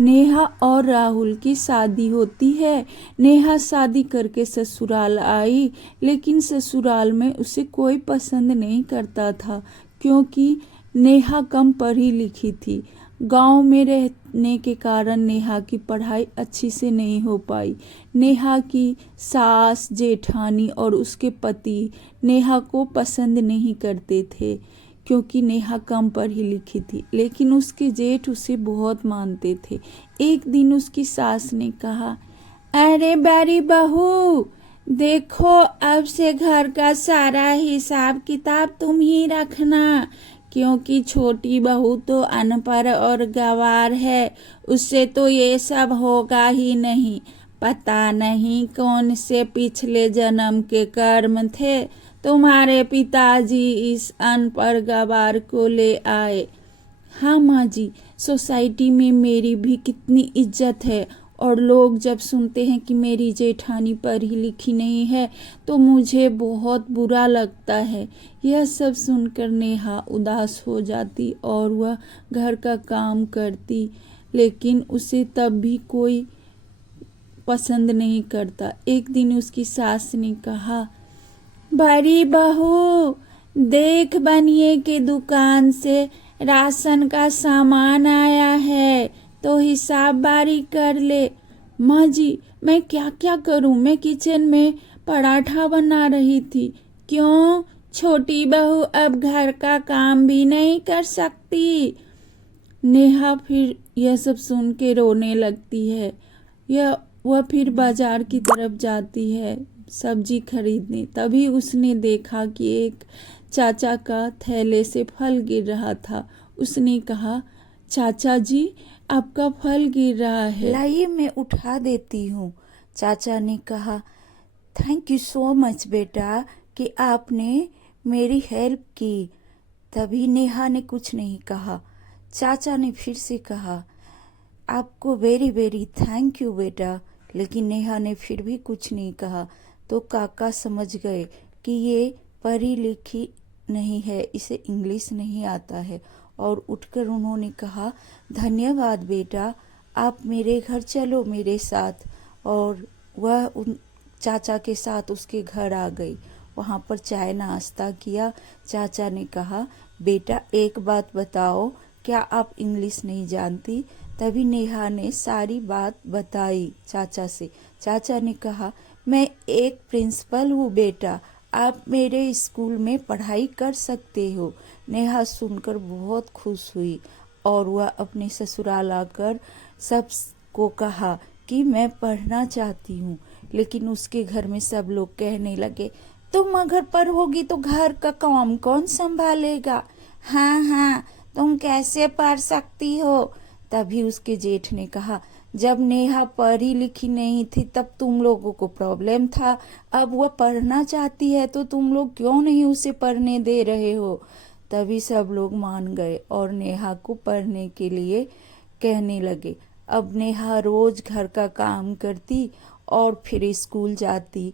नेहा और राहुल की शादी होती है। नेहा शादी करके ससुराल आई, लेकिन ससुराल में उसे कोई पसंद नहीं करता था, क्योंकि नेहा कम पढ़ी लिखी थी। गांव में रहने के कारण नेहा की पढ़ाई अच्छी से नहीं हो पाई। नेहा की सास, जेठानी और उसके पति नेहा को पसंद नहीं करते थे, क्योंकि नेहा कम पढ़ी लिखी थी, लेकिन उसके जेठ उसे बहुत मानते थे। एक दिन उसकी सास ने कहा, अरे बड़ी बहू, देखो अब से घर का सारा हिसाब किताब तुम ही रखना, क्योंकि छोटी बहू तो अनपढ़ और गंवार है, उससे तो ये सब होगा ही नहीं। पता नहीं कौन से पिछले जन्म के कर्म थे, तुम्हारे पिताजी इस अनपढ़ गवार को ले आए। हाँ माँ जी, सोसाइटी में मेरी भी कितनी इज्जत है, और लोग जब सुनते हैं कि मेरी जेठानी पढ़ी लिखी नहीं है तो मुझे बहुत बुरा लगता है। यह सब सुनकर नेहा उदास हो जाती और वह घर का काम करती, लेकिन उसे तब भी कोई पसंद नहीं करता। एक दिन उसकी सास ने कहा, बड़ी बहू, देख बनिए के दुकान से राशन का सामान आया है, तो हिसाब बारी कर ले। माँ जी, मैं क्या क्या करूँ, मैं किचन में पराठा बना रही थी। क्यों, छोटी बहू अब घर का काम भी नहीं कर सकती? नेहा फिर यह सब सुन के रोने लगती है। वह फिर बाजार की तरफ जाती है सब्जी खरीदने। तभी उसने देखा कि एक चाचा का थैले से फल गिर रहा था। उसने कहा, चाचा जी, आपका फल गिर रहा है, लाइए मैं उठा देती हूँ। चाचा ने कहा, थैंक यू सो मच बेटा कि आपने मेरी हेल्प की। तभी नेहा ने कुछ नहीं कहा। चाचा ने फिर से कहा, आपको वेरी वेरी थैंक यू बेटा। लेकिन नेहा ने फिर भी कुछ नहीं कहा। तो काका समझ गए कि ये पढ़ी लिखी नहीं है, इसे इंग्लिश नहीं आता है, और उठकर उन्होंने कहा, धन्यवाद बेटा, आप मेरे घर चलो मेरे साथ। और वह उन चाचा के साथ उसके घर आ गई। वहाँ पर चाय नाश्ता किया। चाचा ने कहा, बेटा एक बात बताओ, क्या आप इंग्लिश नहीं जानती? तभी नेहा ने सारी बात बताई चाचा से। चाचा ने कहा, मैं एक प्रिंसिपल हूँ बेटा, आप मेरे स्कूल में पढ़ाई कर सकते हो। नेहा सुनकर बहुत खुश हुई और वह अपने ससुराल आकर सबको कहा कि मैं पढ़ना चाहती हूँ। लेकिन उसके घर में सब लोग कहने लगे, तुम अगर पढ़ोगी तो घर का काम कौन संभालेगा? हाँ हाँ, तुम कैसे पढ़ सकती हो? तभी उसके जेठ ने कहा, जब नेहा पढ़ी लिखी नहीं थी तब तुम लोगों को प्रॉब्लम था, अब वह पढ़ना चाहती है तो तुम लोग क्यों नहीं उसे पढ़ने दे रहे हो? तभी सब लोग मान गए और नेहा को पढ़ने के लिए कहने लगे। अब नेहा रोज घर का काम करती और फिर स्कूल जाती।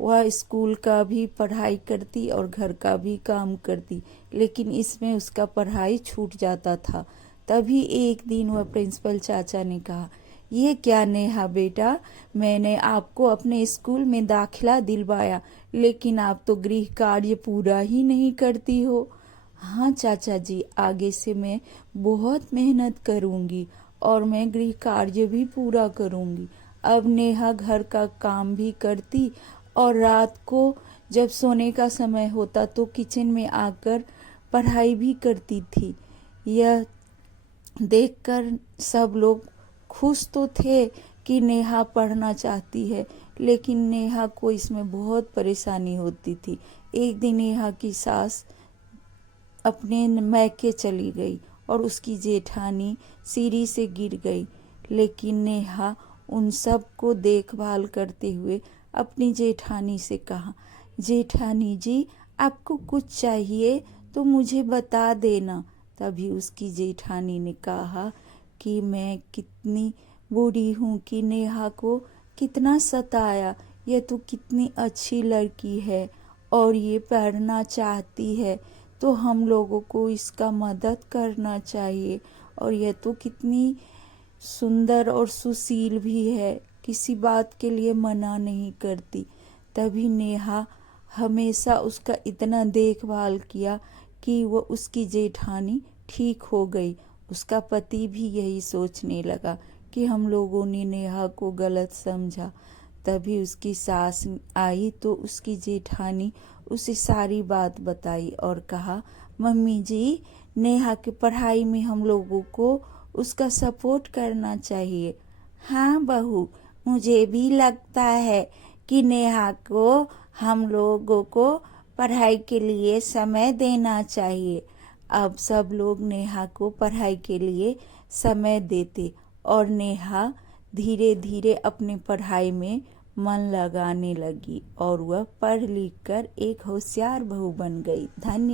वह स्कूल का भी पढ़ाई करती और घर का भी काम करती, लेकिन इसमें उसका पढ़ाई छूट जाता था। तभी एक दिन वह प्रिंसिपल चाचा ने कहा, ये क्या नेहा बेटा, मैंने आपको अपने स्कूल में दाखिला दिलवाया, लेकिन आप तो गृह कार्य पूरा ही नहीं करती हो। हाँ चाचा जी, आगे से मैं बहुत मेहनत करूँगी और मैं गृह कार्य भी पूरा करूँगी। अब नेहा घर का काम भी करती और रात को जब सोने का समय होता तो किचन में आकर पढ़ाई भी करती थी। यह देखकर सब लोग खुश तो थे कि नेहा पढ़ना चाहती है, लेकिन नेहा को इसमें बहुत परेशानी होती थी। एक दिन नेहा की सास अपने मैके चली गई और उसकी जेठानी सीढ़ी से गिर गई, लेकिन नेहा उन सब को देखभाल करते हुए अपनी जेठानी से कहा, जेठानी जी, आपको कुछ चाहिए तो मुझे बता देना। तभी उसकी जेठानी ने कहा कि मैं कितनी बूढ़ी हूँ कि नेहा को कितना सताया, यह तो कितनी अच्छी लड़की है और ये पढ़ना चाहती है, तो हम लोगों को इसका मदद करना चाहिए। और यह तो कितनी सुंदर और सुशील भी है, किसी बात के लिए मना नहीं करती। तभी नेहा हमेशा उसका इतना देखभाल किया कि वो उसकी जेठानी ठीक हो गई। उसका पति भी यही सोचने लगा कि हम लोगों ने नेहा को गलत समझा। तभी उसकी सास आई तो उसकी जेठानी उसे सारी बात बताई और कहा, मम्मी जी, नेहा की पढ़ाई में हम लोगों को उसका सपोर्ट करना चाहिए। हाँ बहू, मुझे भी लगता है कि नेहा को हम लोगों को पढ़ाई के लिए समय देना चाहिए। अब सब लोग नेहा को पढ़ाई के लिए समय देते और नेहा धीरे धीरे अपनी पढ़ाई में मन लगाने लगी और वह पढ़ लिख कर एक होशियार बहू बन गई। धन्यवाद।